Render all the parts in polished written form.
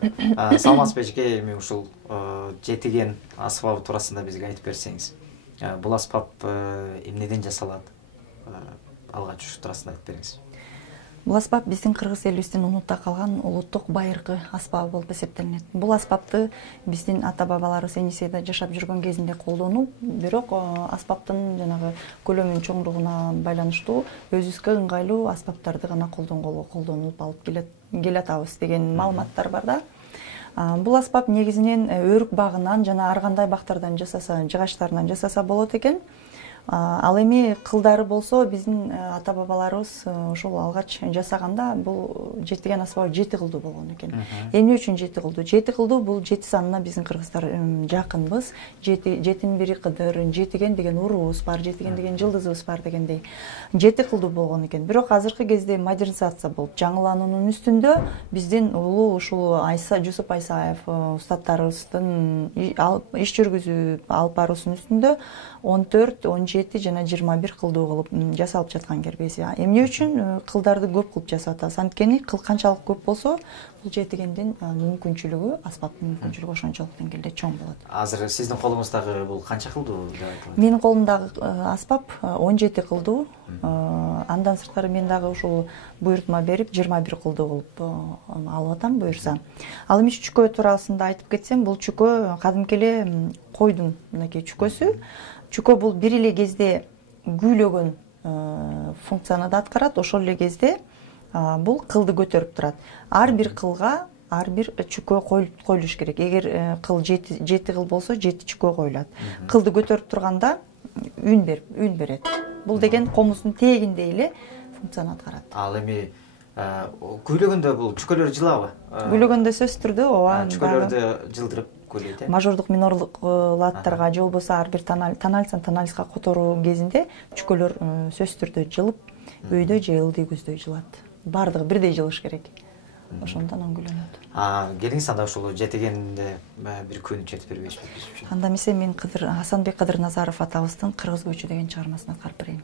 Саламатсызбы эжеке, эми ушул жетиген аспабы туурасында бизге айтып берсеңиз. Бул аспап эмнеден жасалат? Алгач ушу туурасында айтып бериңиз. Бул аспап биздин кыргыз элибиздин унутта калган улуттук байыркы аспабы болуп эсептелинет. Бул аспапты биздин ата бабаларыбыз Энисейде жашап жүргөн кезинде колдонуп, бирок аспаптын жанагы көлөмүнүн чоңдугуна байланыштуу өзүбүзгө ыңгайлуу аспаптарды гана колдонуп алып келатабыз деген маалыматтар бар да. Бул аспап негизинен өрүк багынан жана ар кандай бактардан жасаса, жыгачтарынан жасаса болот экен. Ал эми кылдары болсо биздин ата бабаларыбыз ошол алгач жасаганда бул жетиген аспабы 7 кылдуу болгон экен. Эмне үчүн 7 кылдуу? 7 кылдуу бул 7 санына биздин кыргыздар жакынбыз. 7-ин бири кыдыр, жетиген деген уруубуз бар, жетиген деген жылдызыбыз бар дегендей. 7 кылдуу болгон экен. Бирок азыркы кезде модернизация болуп, жаңылануунун үстүндө биздин улуу ушул Жусуп Айсаев устаттарыбыздын иш жүргүзүп алып баруусунун үстүндө 14, 17 жана 21 кылдуу кылып жасалып жаткан кербези. Эмне үчүн кылдарды көп кылып жасап атабыз? Анткени кыл канчалык көп болсо, бул жетигендин мүмкүнчүлүгү, аспаптын мүмкүнчүлүгү ошончолук деңгээлде чоң болот. Азыр сиздин колуңуздагы бул канча кылдуу деп айтылат? Менин колумдагы аспап 17 кылдуу. Андан сырткары мен дагы ушул буйртма берип 21 кылдуу кылып алып атам буюрса. Ал эми чүкө туурасында айтып кетсем, бул чүкө кадимки эле койдун мынакей чүкөсү. Чүкө бул бир эле кезде күүлөгөн функцияны да аткарат, ошол эле кезде бул кылды көтөрүп турат. Ар бир кылга ар бир чүкө коюлуш керек. Эгер кыл 7 кыл болсо 7 чүкө коюлат. Кылды көтөрүп турганда үн берет. Бул деген комуздун тегиндей эле функцияны аткарат. Ал эми күүлөгөндө бул чүкөлөр жылабы? Күүлөгөндө сөзсүз түрдө ооба. Чүкөлөрдү жылдырып көйлөйт. Мажордук, минорлук латтарга же болбосо ар бир тоналистка которуу кезинде чүкөлөр сөзсүз түрдө жылып, өйдө же ылдый көздөй жылат. Бардыгы бирдей жылыш керек. Ошондон күлөнөт. Келиңиз анда ушул жетегенде бир күн жетип бербейсизби биз үчүн? Анда эмесе мен Асанбек Кыдырназаров атабыздын Кыргыз көчү деген чыгармасын аткарып берейин.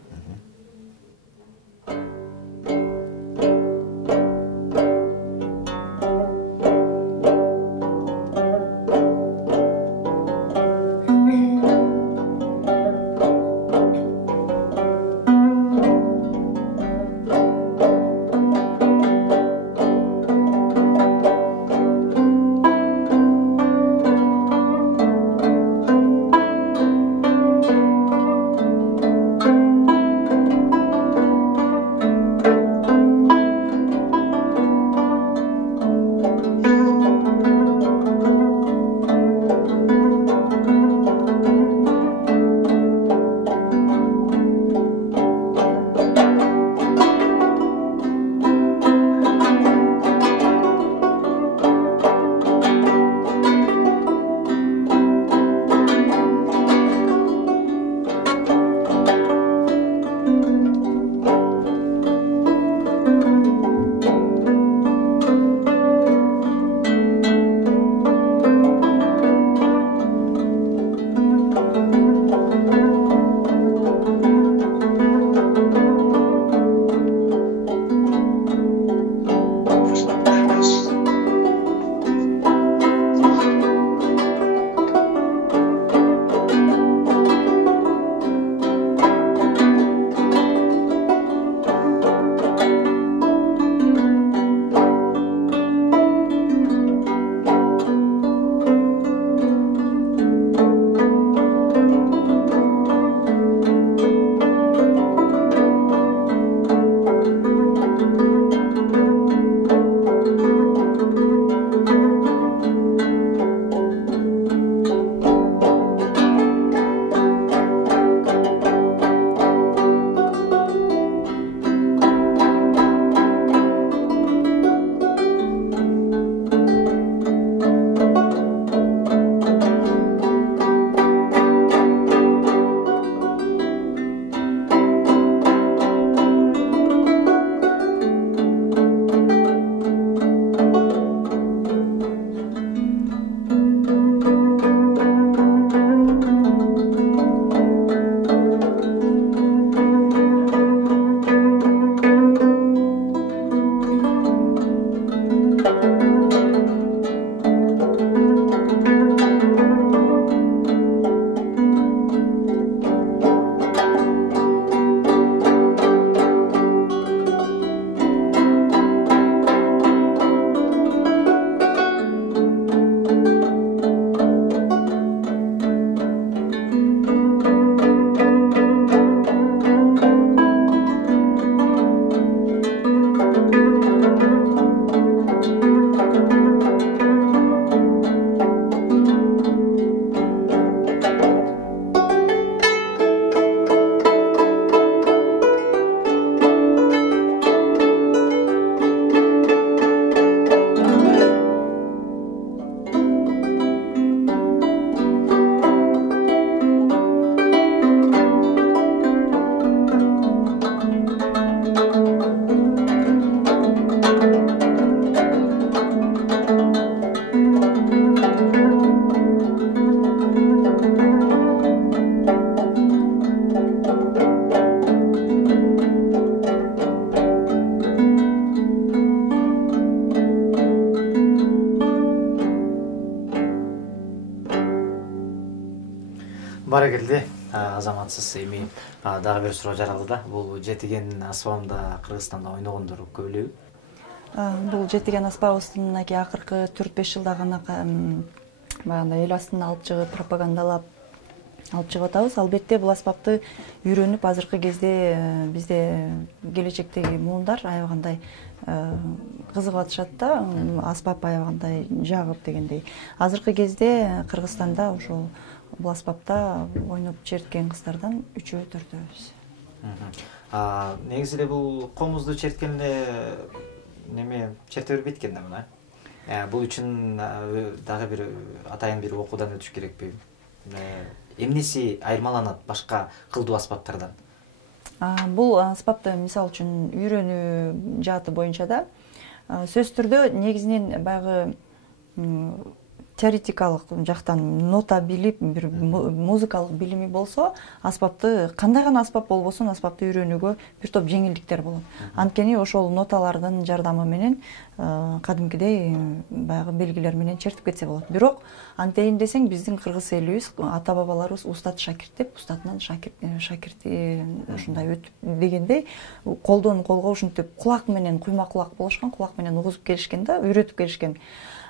Баракелде, азаматсыз эми дагы бир суроо жаралды да. Бул жетиген аспабында Кыргызстанда ойногондор көп элеби? Бул жетиген аспабыбыздын мынакей акыркы 4-5 жылда гана баягындай эл астына алып чыгып, пропагандалап алып чыгып атабыз. Албетте бул аспапты үйрөнүп, азыркы кезде бизде келечектеги муундар аябагандай кызыгып атышат да. Аспап аябагандай жагып дегендей. Азыркы кезде Кыргызстанда ошол бул аспапта ойноп черткен кыздардан 3-4-өбүз. Негизи эле бул комузду черткенде неме черте бербейт экен да мына. Бул үчүн дагы бир атайын бир окуудан өтүш керекпи? Эмнеси айырмаланат башка кылдуу аспаптардан? Бул аспапты мисалы үчүн үйрөнүү жааты боюнча да сөзсүз түрдө негизинен баягы теоретикалык жактан нота билип, бир музыкалык билими болсо, аспапты кандай гана аспап болбосун, аспапты үйрөнүүгө бир топ жеңилдиктер болот. Анткени ошол ноталардын жардамы менен кадимкидей баягы белгилер менен чертип кетсе болот. Бирок антейин десең, биздин кыргыз элибиз, ата-бабаларыбыз устат шакирт деп, устатынан шакирти ушундай өтүп дегендей, колдон колго ушинтип кулак менен, куйма кулак болушкан, кулак менен угузуп келишкен да, үйрөтүп келишкен.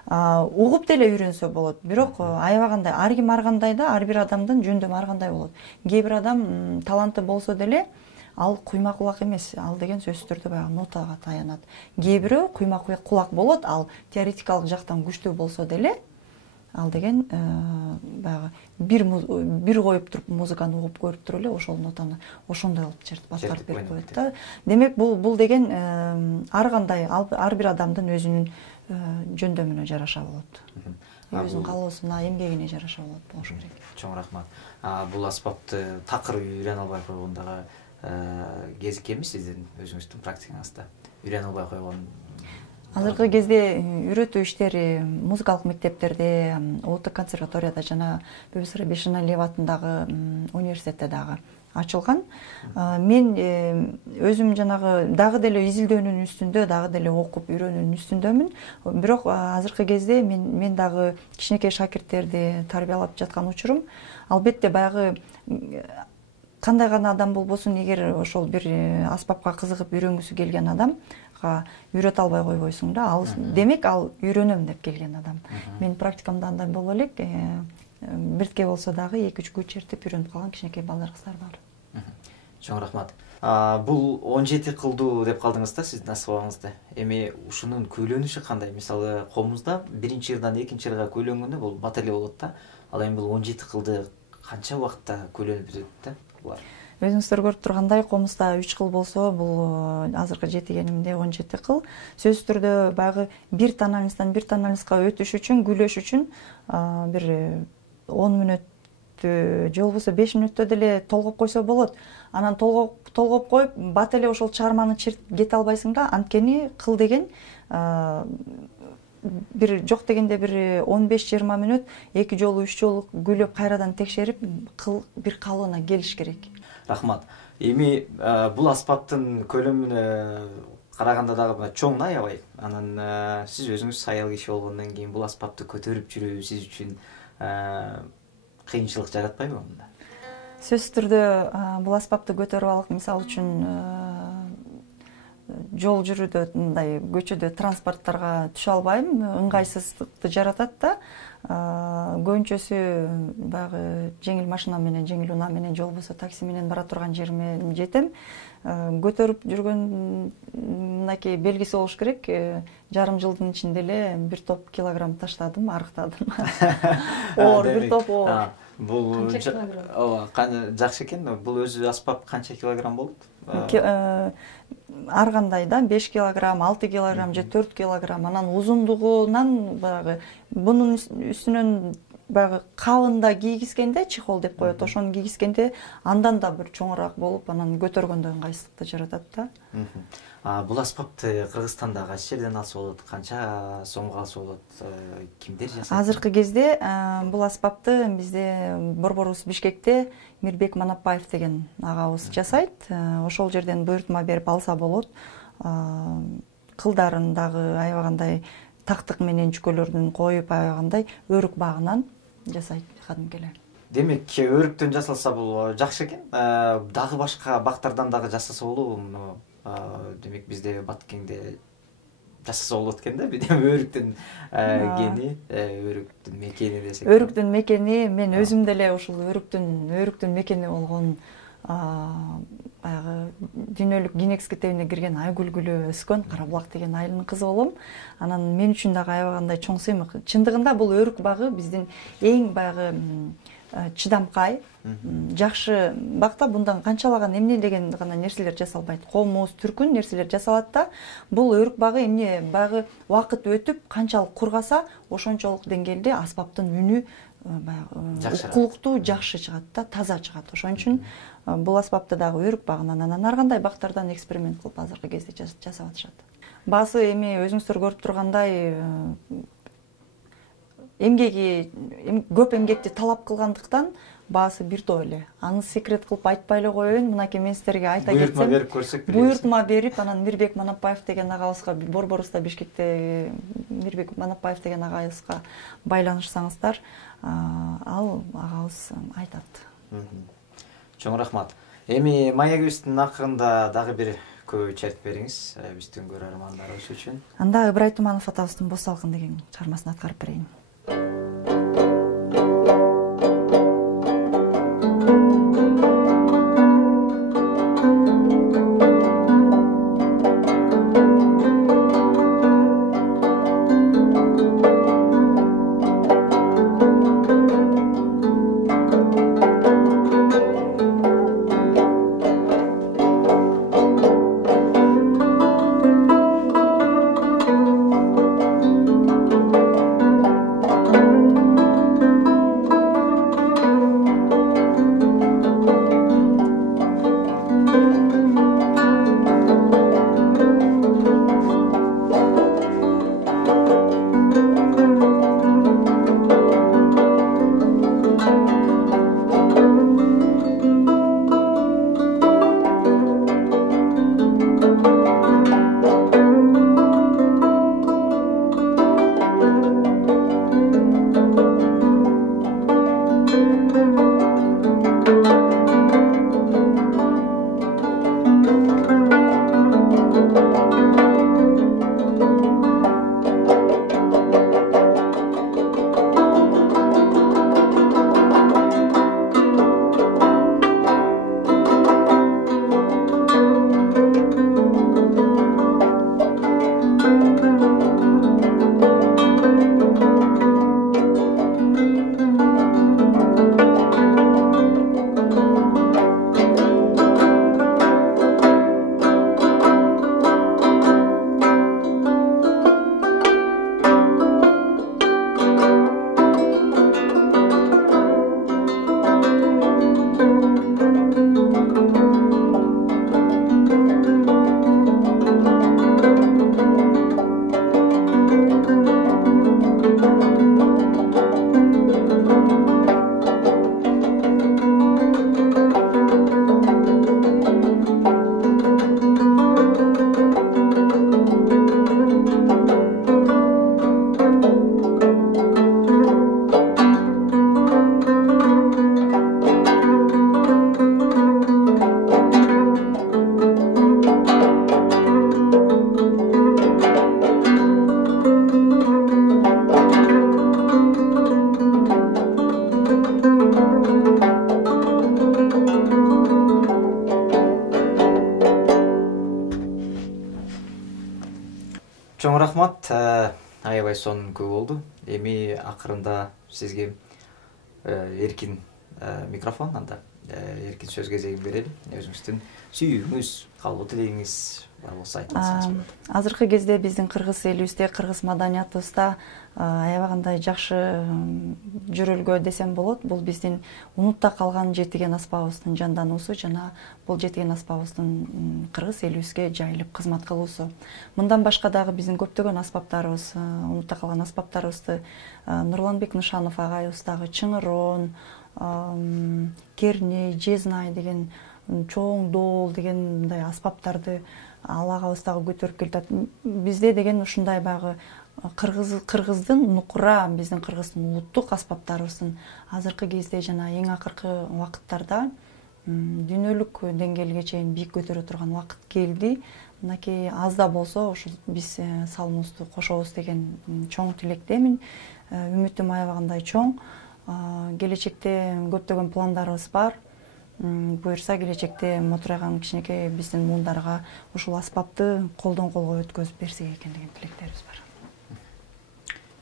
Угуп деле үйрөнсө болот, бирок аябагандай ар ким ар кандай да, ар бир адамдын жөндөмү ар кандай болот. Кээ бир адам таланты болсо деле ал куйма кулак эмес, ал деген сөзсүз түрдө баягы нотага таянат. Кээ бирөө куйма кулак болот, ал теоретикалык жактан күчтүү болсо деле ал деген баягы бир коюп туруп музыканы угуп көрүп туруп эле ошол нотаны ошондой кылып чертип аткарып берип коет да. Демек бул деген ар кандай ар бир адамдын өзүнүн жөндөмүнө жараша болот. Өзүнүн каалоосуна, эмгегине жараша болот болушу керек. Чоң рахмат. Бул аспапты такыр үйрөнө албай койгондагы кезиккенби сиздин өзүңүздүн практикаңызда? Үйрөнө албай койгон? Азыркы кезде үйрөтүү иштери музыкалык мектептерде, улуттук консерваторияда жана БСР Бешеналиев атындагы университетте дагы ачылган. Мен өзүм жанагы дагы деле изилдөөнүн үстүндө, дагы деле окуп үйрөнүүнүн үстүндөмүн. Бирок азыркы кезде мен дагы кичинекей шакирттерди тарбиялап жаткан учурум. Албетте баягы кандай гана адам болбосун, эгер ошол бир аспапка кызыгып үйрөнгүсү келген адамга үйрөтө албай койбойсуң да. Ал демек ал үйрөнөм деп келген адам. Мен практикамда андай боло элек, биртке болсо дагы 2-3 күн чертип үйрөнүп калган кичинекей балдар кыздар бар. Чоң рахмат. Бул 17 кылдуу деп калдыңыз да сиздин аспабыңызда. Эми ушунун көйлөнүшү кандай? Мисалы, комузда 1-ырдан 2-ырга көйлөнгөндө бул бат эле болот да. Ал эми бул 17 кылды канча убакытта көйлөнүп бүтөт да булар? Өзүңүздөр көрүп тургандай, комузда 3 кыл болсо, бул азыркы жетигенимде 17 кыл. Сөзсүз түрдө баягы бир тональносттан бир тональностка өтүш үчүн, күйлөш үчүн бир 10 мүнөт же болбосо 5 мүнөттө деле толгоп койсо болот. Анан толгоп коюп, бат эле ошол чыгарманы чертип кете албайсың да. Анткени кыл деген бир жок дегенде бир 15-20 мүнөт 2 жолу 3 жолу күйлөп кайрадан текшерип, кыл бир калыбына келиш керек. Рахмат. Эми бул аспаптын көлөмүнө караганда дагы чоң да аябай. Анан сиз өзүңүз аял киши болгондон кийин бул аспапты көтөрүп жүрүү сиз үчүн кыйынчылык жаратпайбы мында? Сөзсүз түрдө бул аспапты көтөрүп алып, мисалы үчүн жол жүрүүдө, мындай көчөдө транспорттарга түшө албайм, ыңгайсыздыкты жаратат да. Көбүнчөсү баягы жеңил машина менен, жеңил унаа менен, же болбосо такси менен бара турган жериме жетем. Көтөрүп жүргөн мынакей белгиси болуш керек. Жарым жылдын ичинде эле бир топ килограмм таштадым, арыктадым. Оор, бир топ оор. Бул жакшы экен. Бул өзү аспап канча килограмм болот? Ар кандай да, 5 килограмм, 6 килограмм же 4 килограмм. Анан узундугунан баягы бунун үстүнөн баягы кабында кийгизгенде, чехол деп коет, ошону кийгизгенде андан да бир чоңураак болуп, анан көтөргөндө ыңгайсыздыкты жаратат да. Бул аспапты Кыргызстанда кайсы жерден алса болот? Канча сомго алса болот? Кимдер жасайт? Азыркы кезде бул аспапты бизде борборубуз Бишкекте Мирбек Манапбаев деген агабыз жасайт. Ошол жерден буйртма берип алса болот. Кылдарын дагы аябагандай тактык менен чүкөлөрдүн коюп, аябагандай өрүк багынан жасайт кадимки эле. Демек, өрүктөн жасалса бул жакшы экен. Дагы башка бактардан дагы жасаса болобу муну? Демек, бизде Баткеңде жасаса болот экен да. Бир өрүктүн гени, өрүктүн мекени десек. Өрүктүн мекени, мен өзүм деле ушул өрүктүн мекени болгон баягы дүйнөлүк Гиннес китебине кирген Айгүлгүлү өскөн Карабулак деген айылдын кызы болом. Анан мен үчүн дагы аябагандай чоң сыймык. Чындыгында бул өрүк багы биздин эң баягы чыдамкай, жакшы бакта. Bundan канчалаган эмнелеген гана нерселер жасалбайт. Комуз, түркүн нерселер жасалат да. Бул өрүк багы эмне баягы убакыт өтүп канчалык кургаса, ошончолук деңгээлде аспаптын үнү баягы укулуктуу жакшы чыгат да, таза чыгат. Ошон үчүн бул аспапты дагы өрүк багынан анан ар кандай бактардан эксперимент кылып азыркы кезде жасап атышат. Баасы эми өзүңүздөр көрүп тургандай эмгеги көп эмгекти талап кылгандыктан баасы бир топ эле. Аны секрет кылып айтпай эле коеюн. Мынакей мен силерге айта кетсем. Буйртма берип көрсөк. Буйртма берип, анан Мирбек Манапаев деген агабызга Борборубузда Бишкекте Мирбек Манапаев деген агабызга байланышсаңыздар, ал агабыз айтат. Чоң рахмат. Эми маегибиздин акырында дагы бир көй чертип бериңиз биздин көрөрмандарыбыз үчүн. Анда Ыбырай Туманов атабыздын Боз салкын деген чыгармасын аткарып берейин. Чоң рахмат, аябай сонун көп болду. Эми акырында сизге эркин микрофон, анда эркин сөз кезегин берели. Өзүңүздүн сүйүүңүз, каалоо тилегиңиз бар болсо айтсаңыз болот. Азыркы кезде биздин кыргыз элибизде, кыргыз маданиятыбызда аябагандай жакшы жүрөлгө десем болот. Бул биздин унутта калган жетиген аспабыбыздын жандануусу жана бул жетиген аспабыбыздын кыргыз элибизге жайылып кызмат кылуусу. Мындан башка дагы биздин көптөгөн аспаптарыбыз, унутта калган аспаптарыбызды Нурланбек Нышанов агайыбыз дагы чыңырон, керней, жезнай деген чоң доол деген мындай аспаптарды ал агабыз дагы көтөрүп келатат. Бизде деген ушундай баягы кыргыздын нукура, биздин кыргыздын улуттук аспаптарыбыздын азыркы кезде жана эң акыркы убакыттарда дүйнөлүк деңгээлге чейин бийик көтөрө турган убакыт келди. Мынакей аз да болсо ушул биз салымыбызды кошобуз деген чоң тилектемин. Үмүтүм аябагандай чоң. Келечекте көптөгөн пландарыбыз бар. Буюрса келечекте мотурайган кичинекей биздин муундарга ушул аспапты колдон колго өткөзүп берсек экен деген тилектерибиз бар.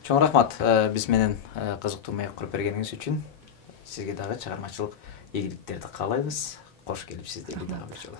Чоң рахмат биз менен кызыктуу маек куруп бергениңиз үчүн. Сизге дагы чыгармачылык ийгиликтерди каалайбыз. Кош келипсиз дейли дагы бир жолу.